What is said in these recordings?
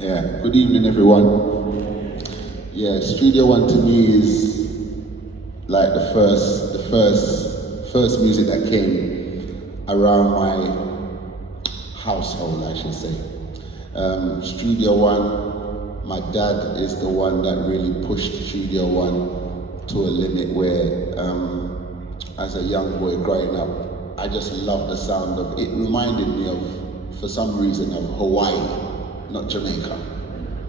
Yeah, good evening everyone. Yeah, Studio One to me is like the first music that came around my household, I should say. Studio One, my dad is the one that really pushed Studio One to a limit where, as a young boy growing up, I just loved the sound of it. Reminded me of, for some reason, of Hawaii. Not Jamaica.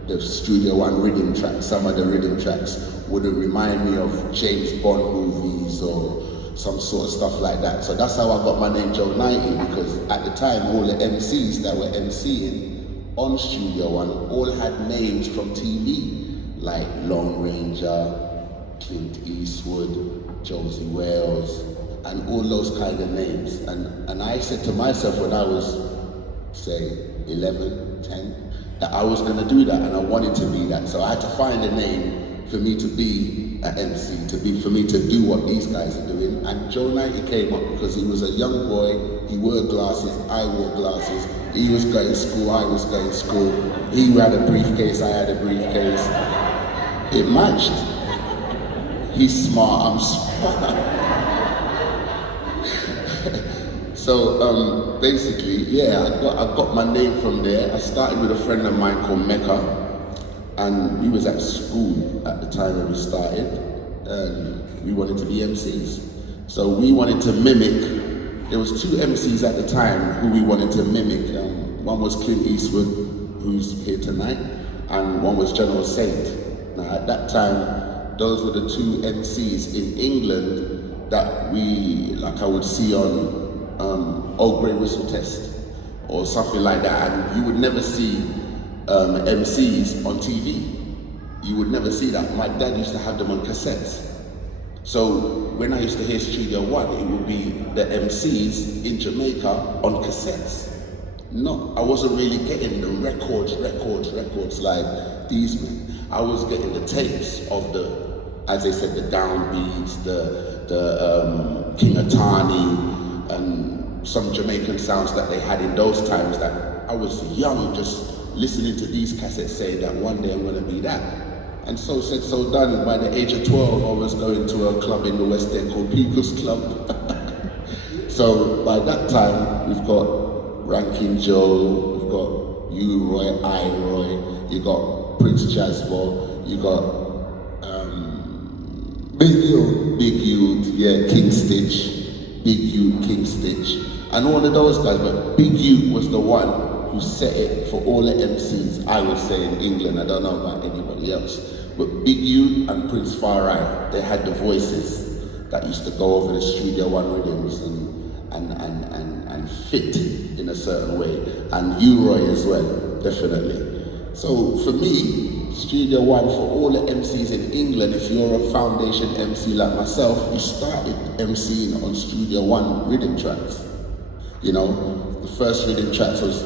The Studio One rhythm tracks, some of the rhythm tracks would remind me of James Bond movies or some sort of stuff like that. So that's how I got my name Joe 90, because at the time all the MCs that were MCing on Studio One all had names from TV, like Lone Ranger, Clint Eastwood, Josie Wales, and all those kind of names. And I said to myself when I was, say, 11, 10, that I was going to do that, and I wanted to be that. So I had to find a name for me to be an MC, for me to do what these guys are doing. And Joe 90 came up because he was a young boy, he wore glasses, I wore glasses, he was going to school, I was going to school, he had a briefcase, I had a briefcase. It matched. He's smart, I'm smart. So basically, yeah, I got my name from there. I started with a friend of mine called Mecca, and he was at school at the time when we started, and we wanted to be MCs. So we wanted to mimic, there was two MCs at the time who we wanted to mimic. One was Clint Eastwood, who's here tonight, and one was General Saint. Now at that time, those were the two MCs in England that we, like I would see on Old Grey Whistle Test or something like that, and you would never see MCs on TV. You would never see that. My dad used to have them on cassettes. So when I used to hear Studio One, it would be the MCs in Jamaica on cassettes. No, I wasn't really getting the records like these men. I was getting the tapes of the, as they said, the downbeats, the King Atani, and some Jamaican sounds that they had in those times, that I was young just listening to these cassettes saying that one day I'm going to be that. And so said, so done. By the age of 12, I was going to a club in the West End called People's Club. So by that time, we've got Ranking Joe, we've got you, Roy, I, Roy, you got Prince Jasper, you got Big Youth, yeah, King Stitch, Big Youth, King Stitch, and all of those guys. But Big Youth was the one who set it for all the MCs, I would say, in England. I don't know about anybody else. But Big Youth and Prince Farai, they had the voices that used to go over the Studio One rhythms and fit in a certain way. And U-Roy as well, definitely. So for me, Studio One, for all the MCs in England, if you're a foundation MC like myself, you started MCing on Studio One rhythm tracks. You know, the first rhythm tracks was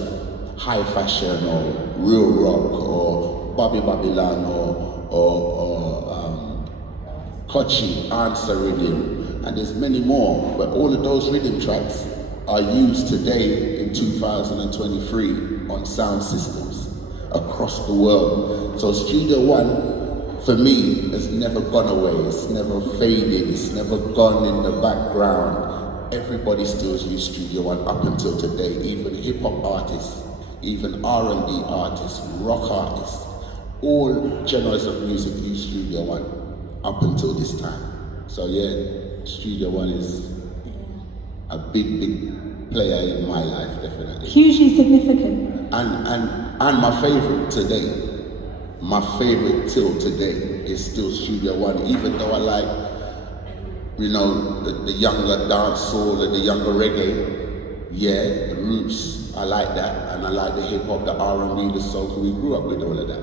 High Fashion or Real Rock or Bobby Babylon or Kochi, Answer Rhythm, and there's many more. But all of those rhythm tracks are used today in 2023 on sound systems across the world. So Studio One, for me, has never gone away. It's never faded. It's never gone in the background. Everybody still uses Studio One up until today. Even hip-hop artists, even R&B artists, rock artists, all genres of music use Studio One up until this time. So yeah, Studio One is a big player in my life, definitely. Hugely significant. And my favorite today, my favorite till today is still Studio One, even though I like, you know, the younger dancehall and the younger reggae, yeah, the roots, I like that, and I like the hip hop, the R&B, the soul, we grew up with all of that.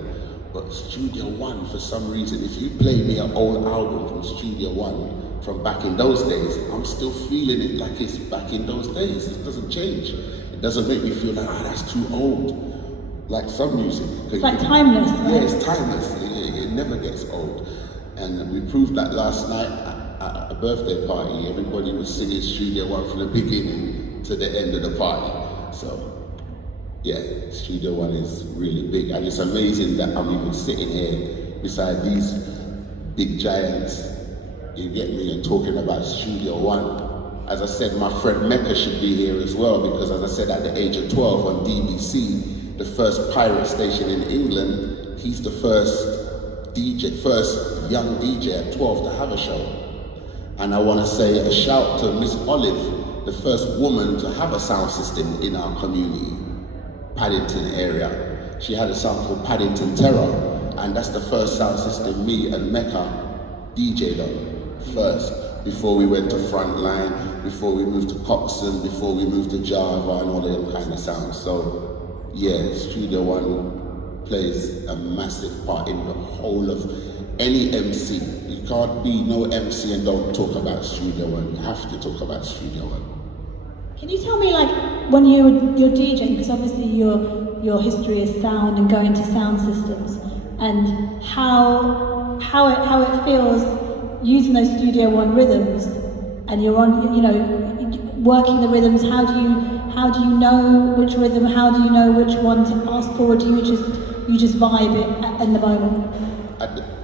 But Studio One, for some reason, if you play me an old album from Studio One from back in those days, I'm still feeling it like it's back in those days. It doesn't change. It doesn't make me feel like, that's too old. Like some music. It's like timeless, right? Yeah, it's timeless. It never gets old. And we proved that last night at a birthday party. Everybody was singing Studio One from the beginning to the end of the party. So Yeah, Studio One is really big, and it's amazing that I'm even sitting here beside these big giants. You get me, and talking about Studio One. As I said, my friend Mecca should be here as well, because as I said, at the age of 12 on DBC, the first pirate station in England, he's the first young DJ at 12 to have a show. And I want to say a shout to Miss Olive, the first woman to have a sound system in our community, Paddington area. She had a sound called Paddington Terror, and that's the first sound system me and Mecca DJ'd on first, before we went to Frontline, before we moved to Coxsone, before we moved to Java and all them kind of sounds. So yeah, Studio One plays a massive part in the whole of any MC. You can't be no MC and don't talk about Studio One. You have to talk about Studio One. Can you tell me, like, when you're DJing, because obviously your history is sound and going to sound systems, and how it feels using those Studio One rhythms, and you're on, you know, working the rhythms. How do you know which rhythm? How do you know which one to ask for? Or do you just vibe it in the moment?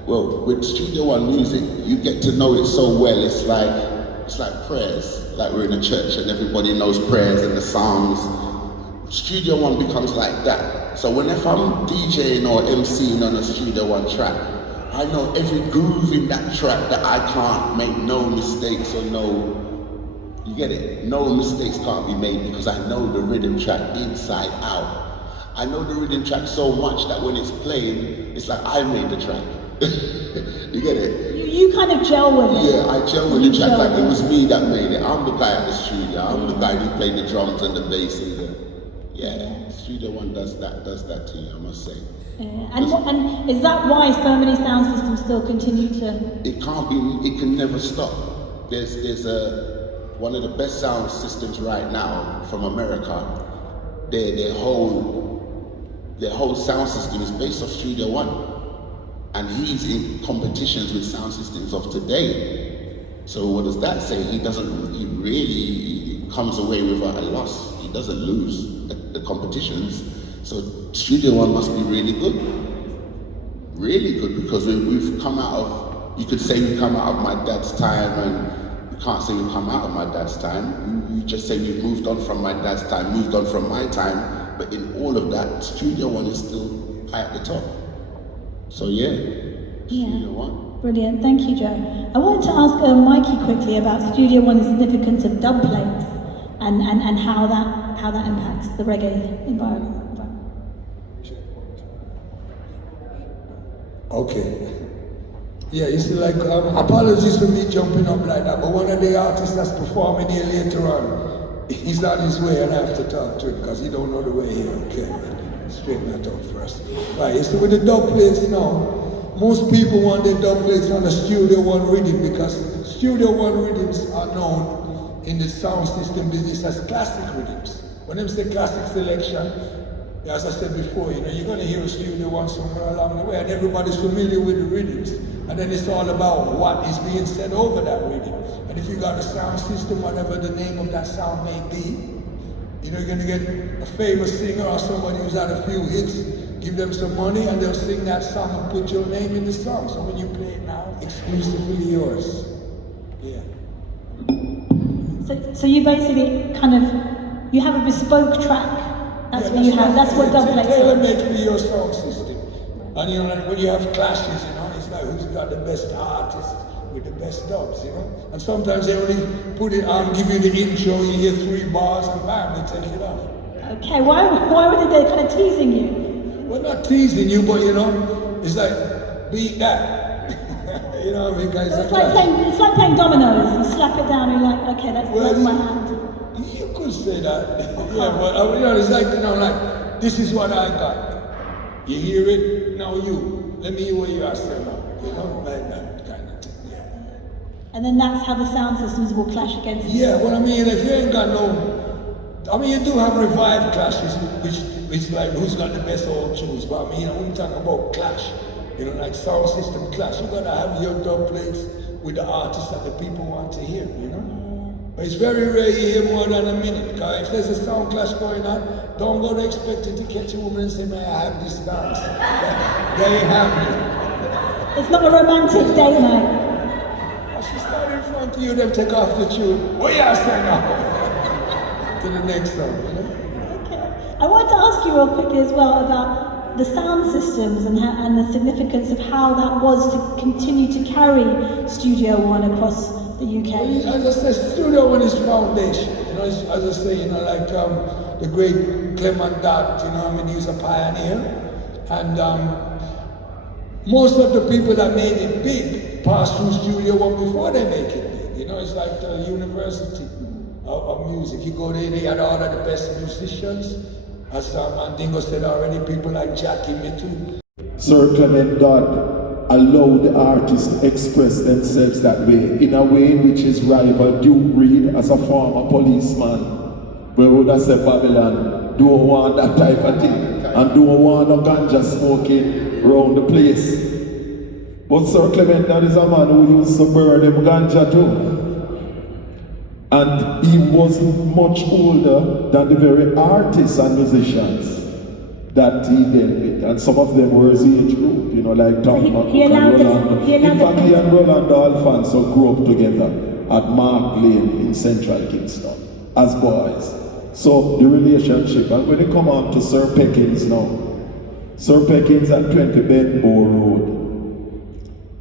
Well, with Studio One music, you get to know it so well. It's like prayers. Like we're in a church and everybody knows prayers and the songs. Studio One becomes like that. So whenever I'm DJing or MCing on a Studio One track, I know every groove in that track that I can't make no mistakes or you get it? No mistakes can't be made, because I know the rhythm track inside out. I know the rhythm track so much that when it's playing, it's like I made the track. You get it? You kind of gel with it. Yeah, I gel with the track like it was me that made it. I'm the guy at the studio. I'm the guy who played the drums and the bass and Studio One does that to you, I must say. And is that why so many sound systems still continue to? It can never stop. There's one of the best sound systems right now from America. Their whole sound system is based off Studio One. And he's in competitions with sound systems of today. So what does that say? He really comes away with a loss. He doesn't lose the competitions. So Studio One must be really good, because we've come out of, you could say we come out of my dad's time, and you can't say we come out of my dad's time. You just say we've moved on from my dad's time, moved on from my time, but in all of that, Studio One is still high at the top. So Studio One. Brilliant, thank you, Joe. I wanted to ask Mikey quickly about Studio One's significance of dub plates and how that impacts the reggae environment. Okay. Yeah, you see, like, apologies for me jumping up like that, but one of the artists that's performing here later on, he's on his way and I have to talk to him because he don't know the way here. Okay, straighten that out first. Right, you see, with the dub plates now, most people want their dub plates on the Studio One rhythm, because Studio One rhythms are known in the sound system business as classic rhythms. When they say classic selection, as I said before, you know, you're going to hear a Studio One somewhere along the way, and everybody's familiar with the rhythms. And then it's all about what is being said over that rhythm. And if you got a sound system, whatever the name of that sound may be, you know, you're going to get a famous singer or somebody who's had a few hits, give them some money, and they'll sing that song and put your name in the song. So when you play it now, exclusively yours. Yeah. So you basically you have a bespoke track. That's what you have. That's what dub plates are. Tailor-made for your sound system. And you know, like when you have clashes, you know, it's like who's got the best artist with the best dubs, you know. And sometimes they only put it on, give you the intro, you hear 3 bars, and bam, they take it off. Okay, why were they kind of teasing you? Well, not teasing you, but you know, it's like beat that. You know, because it's like playing dominoes. You slap it down, and you're like, okay, that's my hand. You could say that. Yeah, but you know, it's like, you know, like, this is what I got. You hear it? Now let me hear what you are saying now. You know, like that kind of thing, yeah. And then that's how the sound systems will clash against you. Yeah, well, I mean, if you ain't got I mean, you do have revived clashes, which like, who's got the best old tunes, but I mean, when you talk about clash, you know, like sound system clash, you gotta have your dub plates with the artists that the people want to hear, you know? But it's very rare you hear more than a minute, because if there's a sound clash going on, don't go to expecting to catch a woman and say, may I have this dance? There you have it. It's not a romantic date night. As she stand in front of you, them take off the tune. What you say now? To the next song, you know? Okay. I wanted to ask you real quickly as well about the sound systems and the significance of how that was to continue to carry Studio One across the UK. Well, as I say, Studio One is foundation. You know, as I say, you know, like the great Clement Dot, you know, I mean, he was a pioneer. And most of the people that made it big passed through Studio One before they make it big. You know, it's like the university of music. You go there, they had all of the best musicians. As Mandingo said already, people like Jackie, me too. Sir Clement Dodd allowed the artists to express themselves that way, in a way in which his rival Duke Reid, as a former policeman, where would I say Babylon, don't want that type of thing, and don't want no ganja smoking around the place. But Sir Clement Dodd is a man who used to burn him ganja too. And he wasn't much older than the very artists and musicians that he dealt with. And some of them were his age group, you know, like Tom McCook and Rolando. In fact, he and Rolando Alfonso grew up together at Mark Lane in Central Kingston as boys. So the relationship, and when they come on to Sir Peckins now, Sir Peckins at 20 Benbow Road,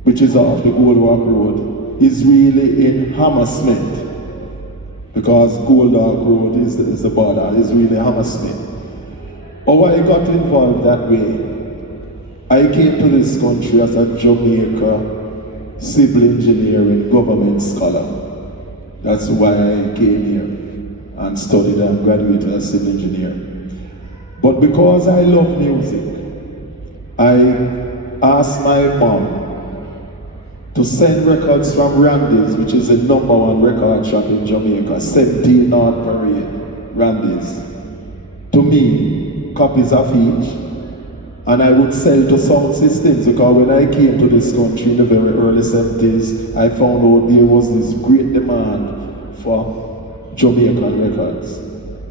which is off the Gold Walk Road, is really in Hammersmith. Because Gold Dog Road is the border, is really Hammersmith. How I got involved that way, I came to this country as a Jamaica civil engineering government scholar. That's why I came here and studied and graduated as civil engineer. But because I love music, I asked my mom to send records from Randy's, which is the #1 record shop in Jamaica, 17 North Parade, Randy's, to me, copies of each, and I would sell to sound systems, because when I came to this country in the very early 70s, I found out there was this great demand for Jamaican records.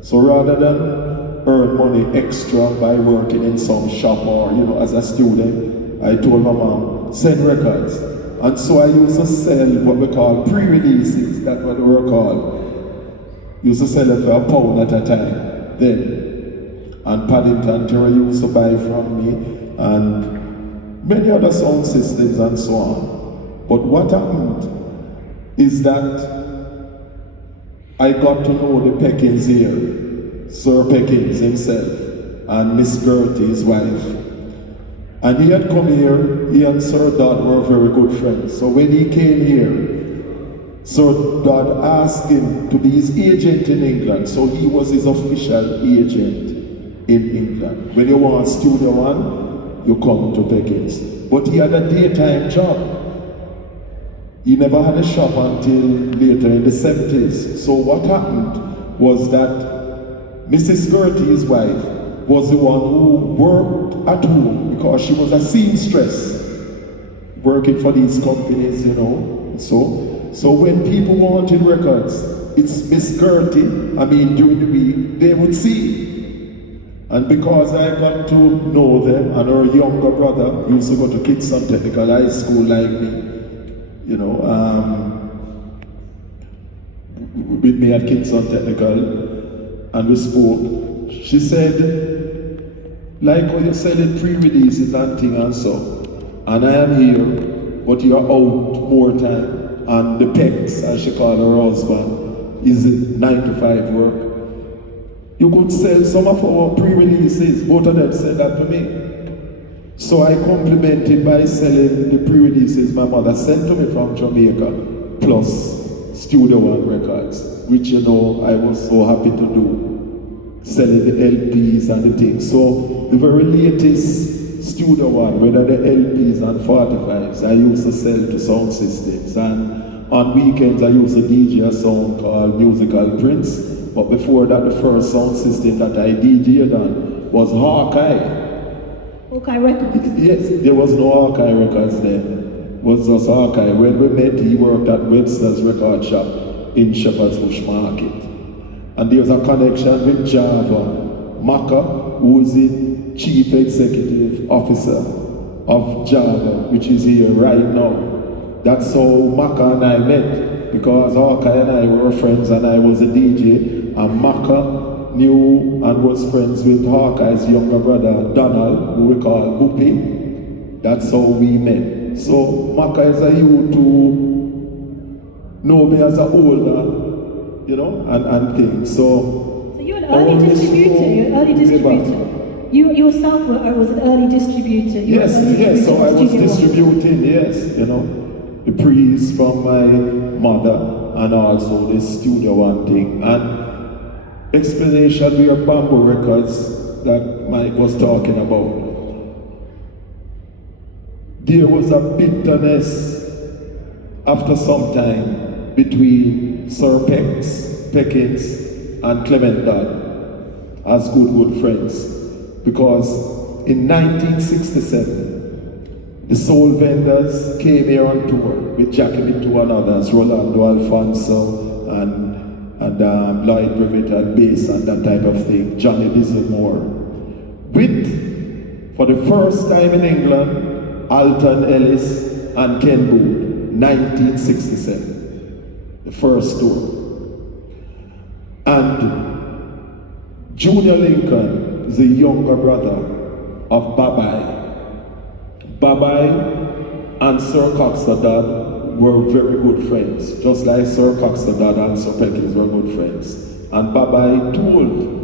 So rather than earn money extra by working in some shop or, you know, as a student, I told my mom, send records. And so I used to sell what we call pre-releases, that's what they were called. Used to sell it for £1 at a time then. And Paddington Terry used to buy from me, and many other sound systems and so on. But what happened is that I got to know the Peckins here, Sir Peckins himself, and Miss Gertie, his wife. And he had come here, he and Sir Dodd were very good friends. So when he came here, Sir Dodd asked him to be his agent in England. So he was his official agent in England. When you want Studio One, you come to Peckins. But he had a daytime job. He never had a shop until later in the 70s. So what happened was that Mrs. Gertie, his wife, was the one who worked at home because she was a seamstress working for these companies, you know. So when people wanted records, it's Miss Gertie, during the week, they would see. And because I got to know them, and her younger brother used to go to Kingston Technical High School like me, you know, with me at Kingston Technical, and we spoke. She said, like how you sell it pre-releases and thing and so, and I am here, but you're out more time, and the pecs, as she called her husband, is 9 to 5 work. You could sell some of our pre-releases, both of them said that to me. So I complimented by selling the pre-releases my mother sent to me from Jamaica, plus Studio One records, which, you know, I was so happy to do. Selling the LPs and the things. So the very latest Studio One, whether the LPs and 45s, I used to sell to sound systems. And on weekends I used to DJ a song called Musical Prince. But before that, the first sound system that I DJ'd on was Hawkeye. Hawkeye Records? Yes, there was no Hawkeye Records then. It was just Hawkeye. When we met, he worked at Webster's record shop. in Shepherd's Bush Market. And there's a connection with Java Maka, who is the Chief Executive Officer of Java, which is here right now. That's how Maka and I met, because Hawkeye and I were friends and I was a DJ, and Maka knew and was friends with Hawkeye's younger brother Donald, who we call Boopy. That's how we met. So Maka is a youth who know me as an older, you know, and things. So you're an early distributor. You're an early distributor. You yourself was an early distributor. Yes. So I was distributing. Yes, you know, the pre's from my mother and also the Studio One thing. And explanation, we are Bamboo Records that Mike was talking about. There was a bitterness after some time between Sir Peckins and Clement Dodd as good friends, because in 1967 the Soul Vendors came here on tour with Jackie Mittu and others, Rolando Alfonso and Lloyd Brevet and bass and that type of thing, Johnny Dizzlemore, with, for the first time in England, Alton Ellis and Ken Boone, 1967, the first tour. And Junior Lincoln is the younger brother of Babai. Babai and Sir Coxadad were very good friends, just like Sir Coxadad and Sir Peckins were good friends. And Babai told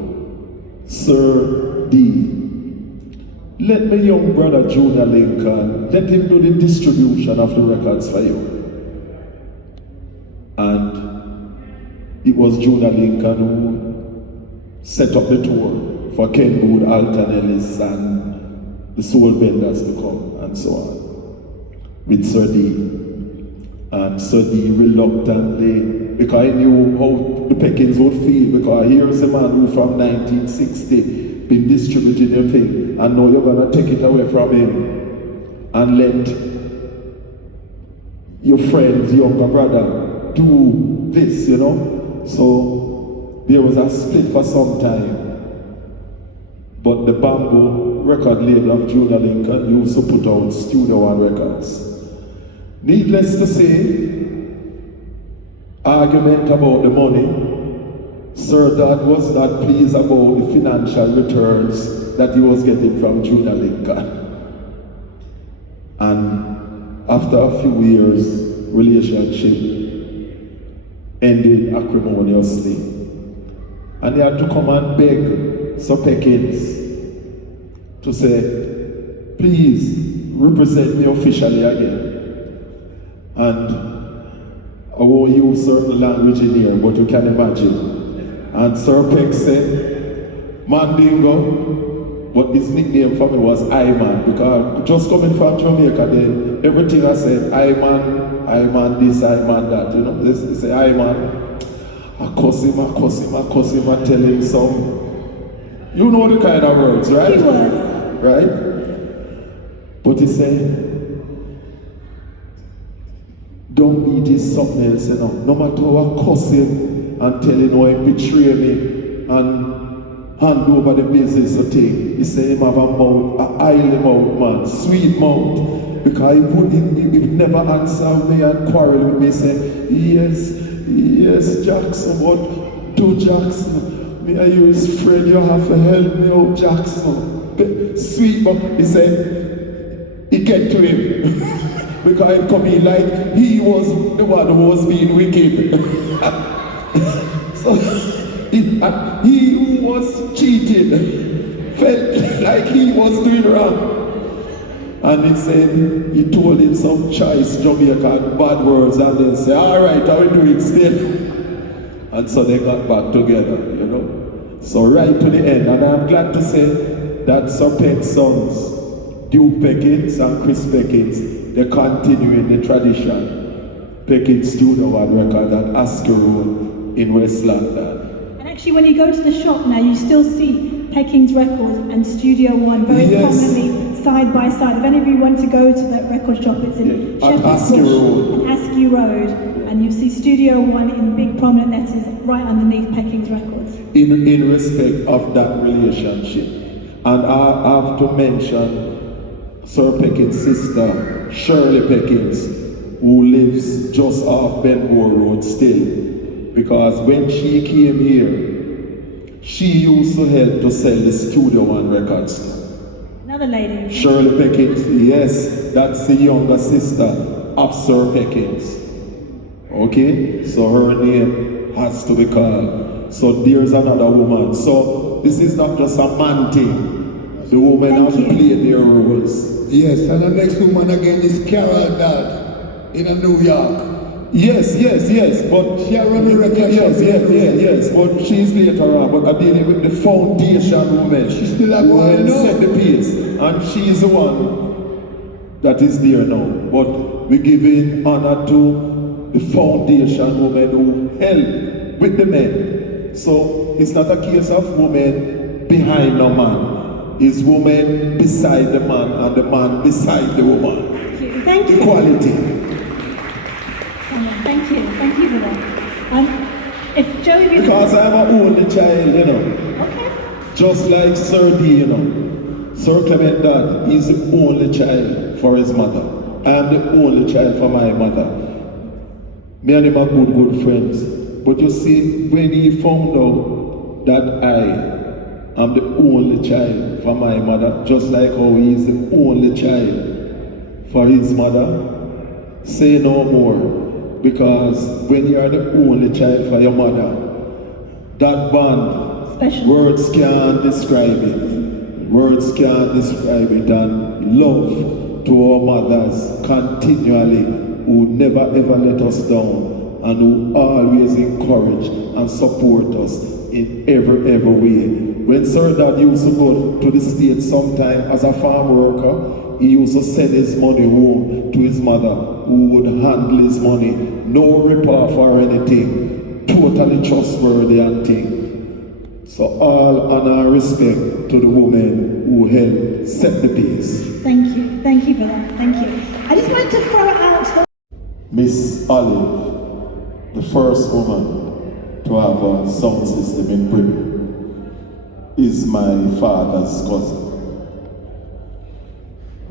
Sir D, let my young brother Junior Lincoln, let him do the distribution of the records for you. And it was Junior Lincoln who set up the tour for Ken Boone, Alton Ellis and the Soul Vendors to come and so on with Sir D. And Sir D reluctantly, because I knew how the Peckins would feel, because here's a man who from 1960 been distributing the thing, and now you're gonna take it away from him and let your friend's younger brother do this, you know? So there was a split for some time, but the Bamboo record label of Junior Lincoln used to put out Studio One records. Needless to say, argument about the money. Sir Dodd was not pleased about the financial returns that he was getting from Junior Lincoln. And after a few years, relationship ended acrimoniously. And he had to come and beg Sir Peckins to say, please represent me officially again. And I won't use certain language in here, but you can imagine. And Sir Peck said, Mandingo, but his nickname for me was I-Man, because just coming from Jamaica then, everything I said, I-Man this, I-Man that, you know, they say I-Man. I cuss him, I tell him some, you know the kind of words, right? Right? But he said, don't beat his something else, you know. No matter how I cuss him and tell him how he betray me and hand over the business of thing. He said him have a mouth, a oily mouth, man, sweet mouth. Because he never answer me and quarrel with me, say, yes, Jackson, but do Jackson. Me and you his friend, you have to help me out, Jackson. Sweet mouth. He said, he get to him. Because it come in like he was the one who was being wicked. So he who was cheating felt like he was doing wrong. And he said, he told him some choice Jamaican bad words and then say, all right, I will do it still. And so they got back together, you know. So right to the end, and I'm glad to say that Sir Peck's sons, Duke Peckins and Chris Peckins, they continue in the tradition. Peckins Studio One record at Asker Road in West London. And actually when you go to the shop now, you still see Peckins Records and Studio One very prominently side by side. If any of you want to go to that record shop, it's in Shepherd's Bush and Askew Road, and you see Studio One in big prominent letters right underneath Pecking's Records. In respect of that relationship, and I have to mention Sir Pecking's sister, Shirley Peckings, who lives just off Benmore Road still, because when she came here, she used to help to sell the Studio One records. Another lady. Shirley Peckings, yes, that's the younger sister of Sir Peckings. Okay, so her name has to be called. So there's another woman. So this is not just a man thing. The women have played their roles. Yes, and the next woman again is Carol Dodd in New York. Yes, but she run the record. Yes, but she's later on. But I'm dealing with the foundation woman. She's still like one, set the pace, and she's the one that is there now. But we're giving honor to the foundation woman who helped with the men. So it's not a case of woman behind the man. It's woman beside the man and the man beside the woman. Thank you. Equality. Thank you for that. If Joey... Because I'm an only child, you know. Okay. Just like Sir D, you know. Sir Clement Dad is the only child for his mother. I am the only child for my mother. Me and him are good friends. But you see, when he found out that I am the only child for my mother, just like how he is the only child for his mother, say no more. Because when you are the only child for your mother, that bond, special. Words can't describe it. Words can't describe it. And love to our mothers continually, who never ever let us down, and who always encourage and support us in every way. When Sir Dad used to go to the States sometime as a farm worker, he used to send his money home to his mother, who would handle his money. No rip-off or anything. Totally trustworthy and thing. So all honor and respect to the woman who helped set the pace. Thank you. Thank you for that. Thank you. I just wanted to throw it out. Miss Olive, the first woman to have a sound system in Britain, is my father's cousin.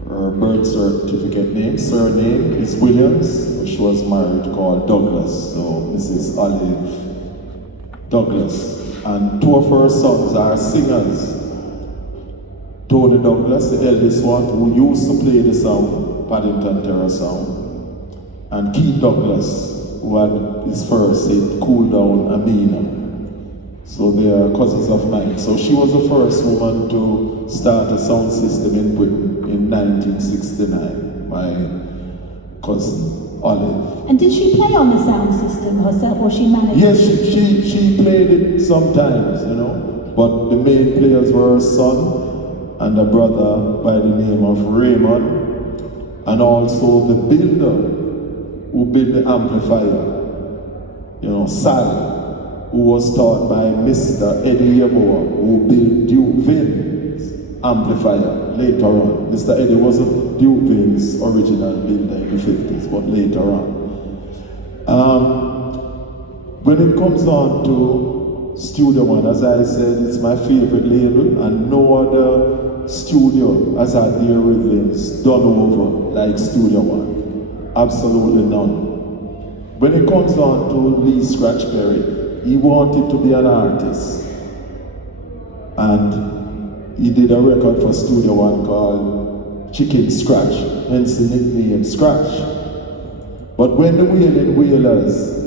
Her birth certificate surname is Williams. She was married called Douglas, so Mrs. Olive Douglas. And two of her sons are singers. Tony Douglas, the eldest one, who used to play the sound, Paddington Terrace sound, and Keith Douglas, who had his first hit, Cool Down Amina. So they are cousins of mine. So she was the first woman to start a sound system in Britain in 1969, my cousin Olive. And did she play on the sound system herself, or she managed? Yes, she played it sometimes, you know, but the main players were her son and a brother by the name of Raymond, and also the builder who built the amplifier, you know, Sal, who was taught by Mr. Eddie Yeboah, who built Duke Vin's amplifier later on. Mr. Eddie wasn't Duke Vin's original builder in the 50s, but later on. When it comes on to Studio One, as I said, it's my favorite label, and no other studio has had their rhythms done over like Studio One. Absolutely none. When it comes on to Lee Scratch Perry, he wanted to be an artist, and he did a record for Studio One called Chicken Scratch, hence the nickname Scratch. But when the Wailing Wailers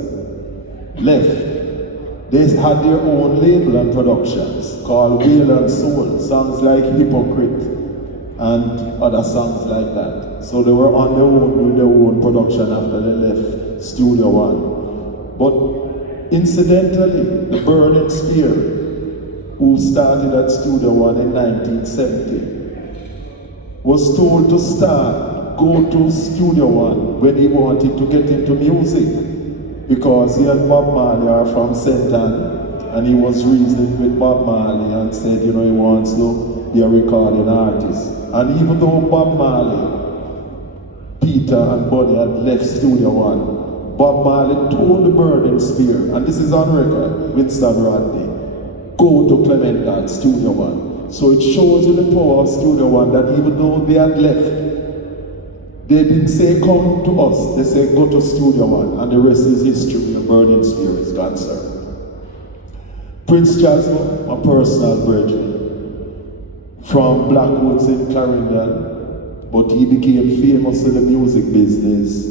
left, they had their own label and productions called Wail and Soul, songs like Hypocrite and other songs like that. So they were on their own, doing their own production after they left Studio One. But incidentally, the Burning Spear, who started at Studio One in 1970, was told to go to Studio One when he wanted to get into music, because he and Bob Marley are from St. Ann, and he was reasoning with Bob Marley and said, you know, he wants to be a recording artist. And even though Bob Marley, Peter and Buddy had left Studio One, Bob Marley told the Burning Spear, and this is on record, Winston Rodney, go to Clement at Studio One. So it shows you the power of Studio One, that even though they had left, they didn't say come to us, they said go to Studio One, and the rest is history and Burning Spear is concerned. Prince Jasmine, my personal brethren, from Blackwoods in Clarendon, but he became famous in the music business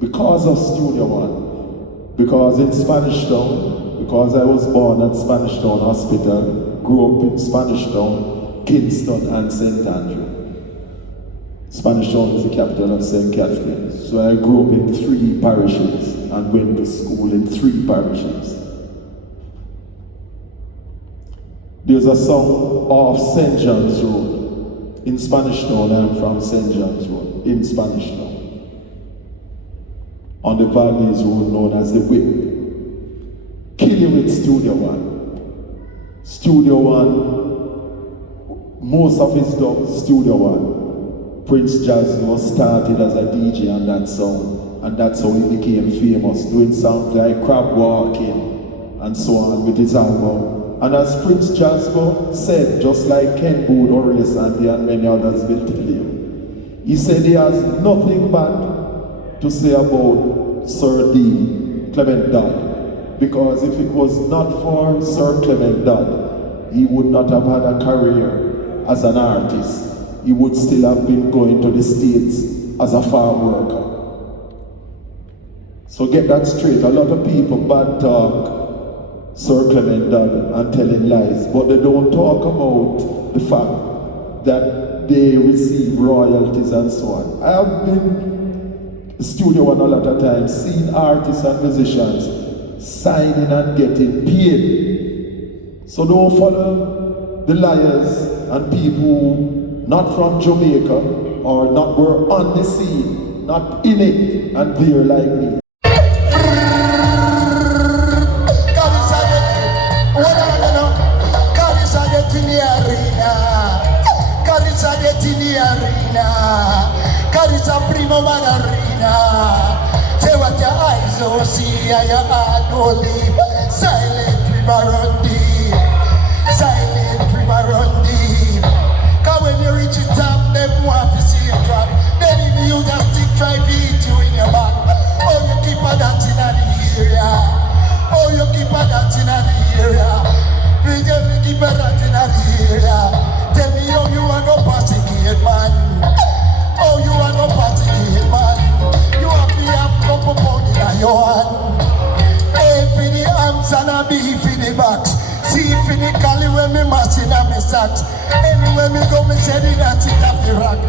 because of Studio One. Because in Spanish Town, because I was born at Spanish Town Hospital, grew up in Spanish Town, Kingston and St. Andrew. Spanish Town is the capital of St. Catherine. So I grew up in 3 parishes and went to school in 3 parishes. There's a song off St. John's Road. In Spanish Town, I'm from St. John's Road, in Spanish Town. On the Valdez Road known as the Whip. Kill you with Studio One. Studio One, most of his dubs, Studio One. Prince Jasmine started as a DJ on that song, and that's how he became famous, doing songs like Crab Walking and so on with his album. And as Prince Jasper said, just like Ken Boone, Horace Andy and many others will tell you, he said he has nothing bad to say about Sir D. Clement Dodd, because if it was not for Sir Clement Dodd, he would not have had a career as an artist. He would still have been going to the States as a farm worker. So get that straight. A lot of people bad talk Sir Clement Dodd and telling lies, but they don't talk about the fact that they receive royalties and so on. I have been to Studio One a lot of times, seen artists and musicians signing and getting paid. So don't follow the liars and people not from Jamaica or not were on the scene, not in it and there like me. Carissa prima margarina. Say what your eyes don't see and your heart don't leave. Silent prima run deep. Silent prima run deep. Cause when you reach the top, them want to see you drop. Then if you just stick, try to eat you in your back. Oh, you keep a dancing at the area. Oh, you keep a dancing at the area. Please just keep a dancing at the area. Tell me how you want to pass it, man. Oh, you are no party man. You have to have couple pound in your hand. A for the arms and a B for the box. C for the collie when me massing and me socks. Anywhere me go, me say the dance it off the rock.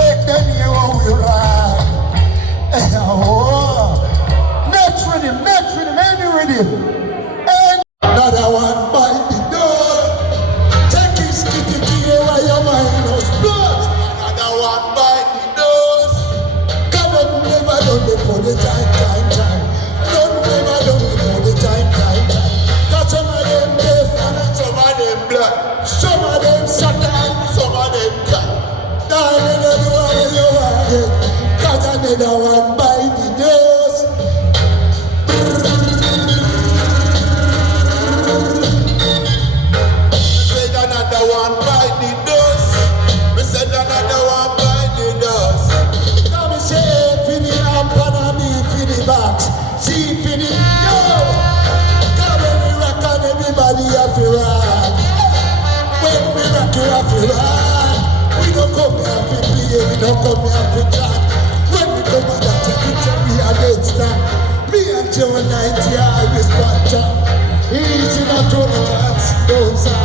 Make them hear how we rock. Oh, next rhythm, any rhythm. And another one bite the door. Take his kitty key while your mind was blood. Another one bite. Don't wait for the time. Don't never don't wait for the time. Cause some of them deaf and some of them black. Some of them Satan, some of them cat. Darling, don't do what you want it. Cause another one by the dose. Said another one by the dose. We said another one by the dose. Now we say box. See for the yo. Come when we rock and everybody have to rock. When we rock you have to rock. We don't come here to play, we don't come here to chat. When we come on that picture we are against that. Me and Joe 90 always got up. Easy not to the dance, don't stop.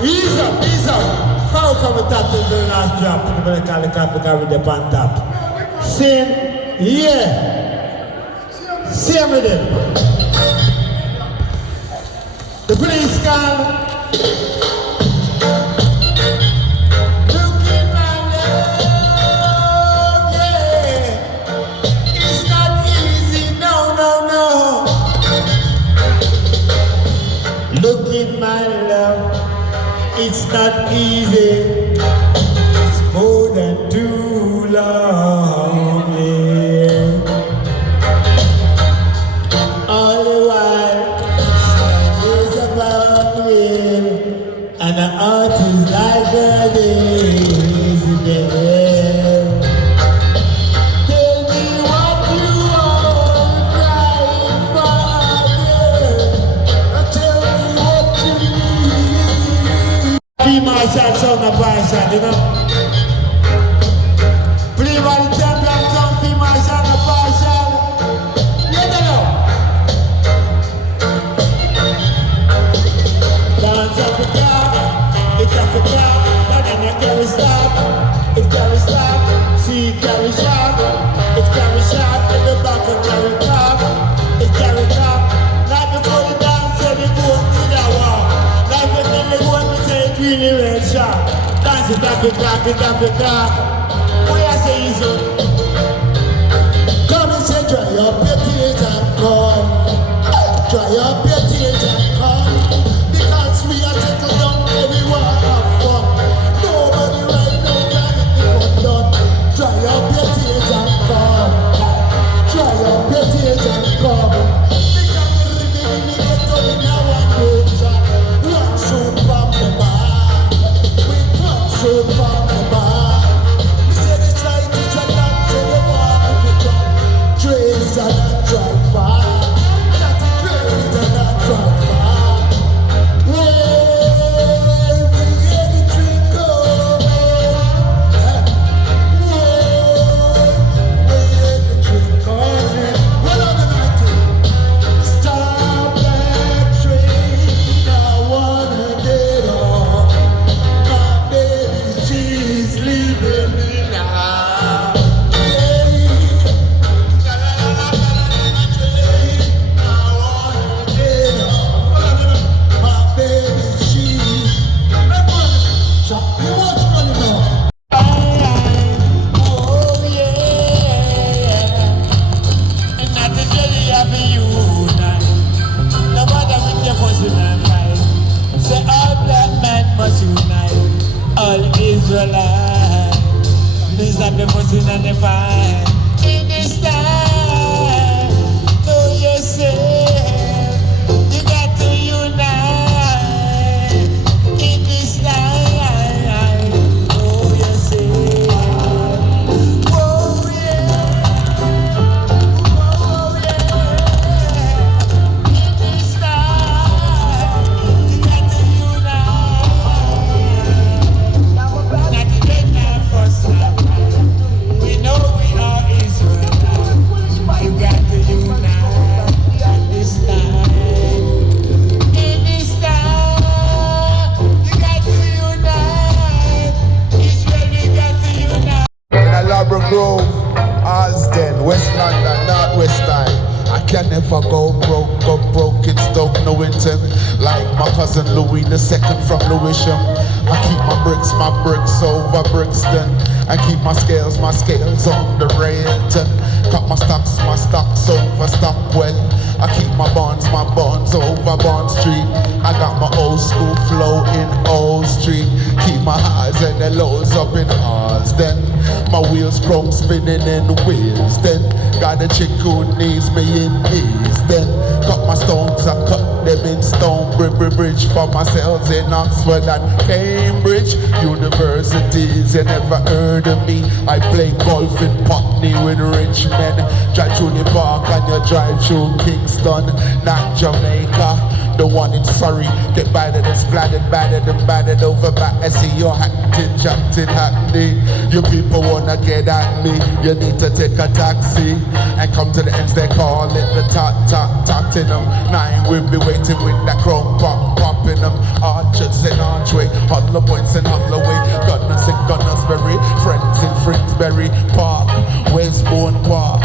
Ease up. Foul from the top to the last drop. The American with the pan top. Sing, yeah. Same with him. The police call. Look in my love, yeah. It's not easy, no. Look in my love, it's not easy. It's more see carry shot. It's carry shot in the back of carry car. It's carry car. Not before the dance, say the goat in a war. Life and then the goat, me say it really red shot. Dance it Africa. We are saying so. Come and say dry up your tears and come. Dry up your tears and come. Because we are taking down everyone have fun. Nobody right now can get the fun done. Dry up your tears and come. Dry up your tears and come. Because we're living in the ghetto in our one nation. One soon from the bar. We one soon from the bar. We say the child is a not to the bar. Train is a natural fire. Not a train is a natural fire. Whoa, we hear the train coming. Whoa, we hear the train coming. What are the night? Stop that train, I wanna get on. My baby, she's leaving me now. Israelite, these are the most in the fight. In this time, know yourself, you got to unite. In this time, know yourself. Oh yeah, oh yeah. In this time, you got to unite. We know we are Israel. You got to unite in this time. In this time, you got to unite. Israel, you got to unite. In a Labrador Grove, Alsden, West London, North West Time. I can never go broke in Stoke Newington. Like my cousin Louis II from Lewisham. I keep my bricks over Brixton. I keep my scales on the Railton. Cut my stocks over Stockwell. I keep my bonds over Bond Street. I got my old school flow in Old Street. Keep my highs and the lows up in Alsden. My wheels chrome spinning in wheels. Then got a chick who needs me in ease. Then cut my stones, I cut them in Stonebridge Bridge for myself in Oxford and Cambridge universities. You never heard of me. I play golf in Putney with rich men. Drive through New Park and you drive through Kingston, not Jamaica. The one in Surrey, get battered and splattered, battered over back. I see your acting, jumping hackney. You people wanna get at me, you need to take a taxi and come to the ends, they call it the Tottenham. Nine will be waiting with that chrome popping them. Archers in Archway, Huddler Points in Huddlerway, Gunners in Gunnersbury, Friends in Fringsbury Park, Westbourne Park,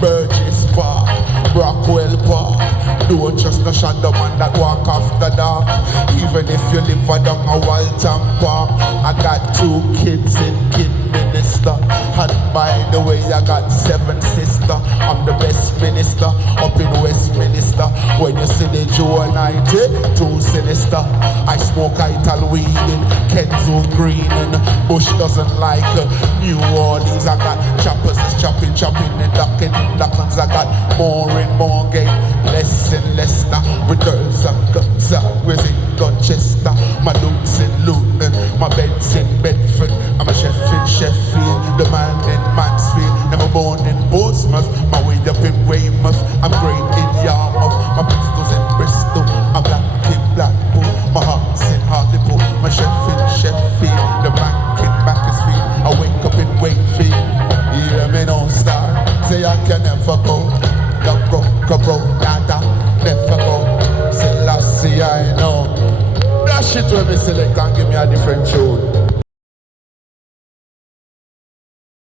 Burgess Park, Brockwell Park. Don't trust no shadow man that walk after dark. Even if you live down a Walton Park. I got 2 kids in Kidminster. And by the way, I got 7 sisters. I'm the best minister up in Westminster. When you see the Joe 90, too sinister. I smoke Ital weed in Kenzo Green. And Bush doesn't like New Orleans. I got choppers chopping and ducking in Ducklands. I got more and more game. Less and Leicester, with girls and guns, always in Dorchester. My loot's in Luton, my bed's in Bedford. I'm a chef in Sheffield, the man in Mansfield. Never born in Portsmouth, my way up in Weymouth. I'm great in Yarmouth, my pistol's in Bristol. I'm black in Blackpool, my heart's in Hartlepool. My chef in Sheffield, the bank in Macclesfield. I wake up in Wakefield, yeah, me no star. Say I can never go. Broke, nada, never go. Selassie, I know. That shit when me select and give me a different tune.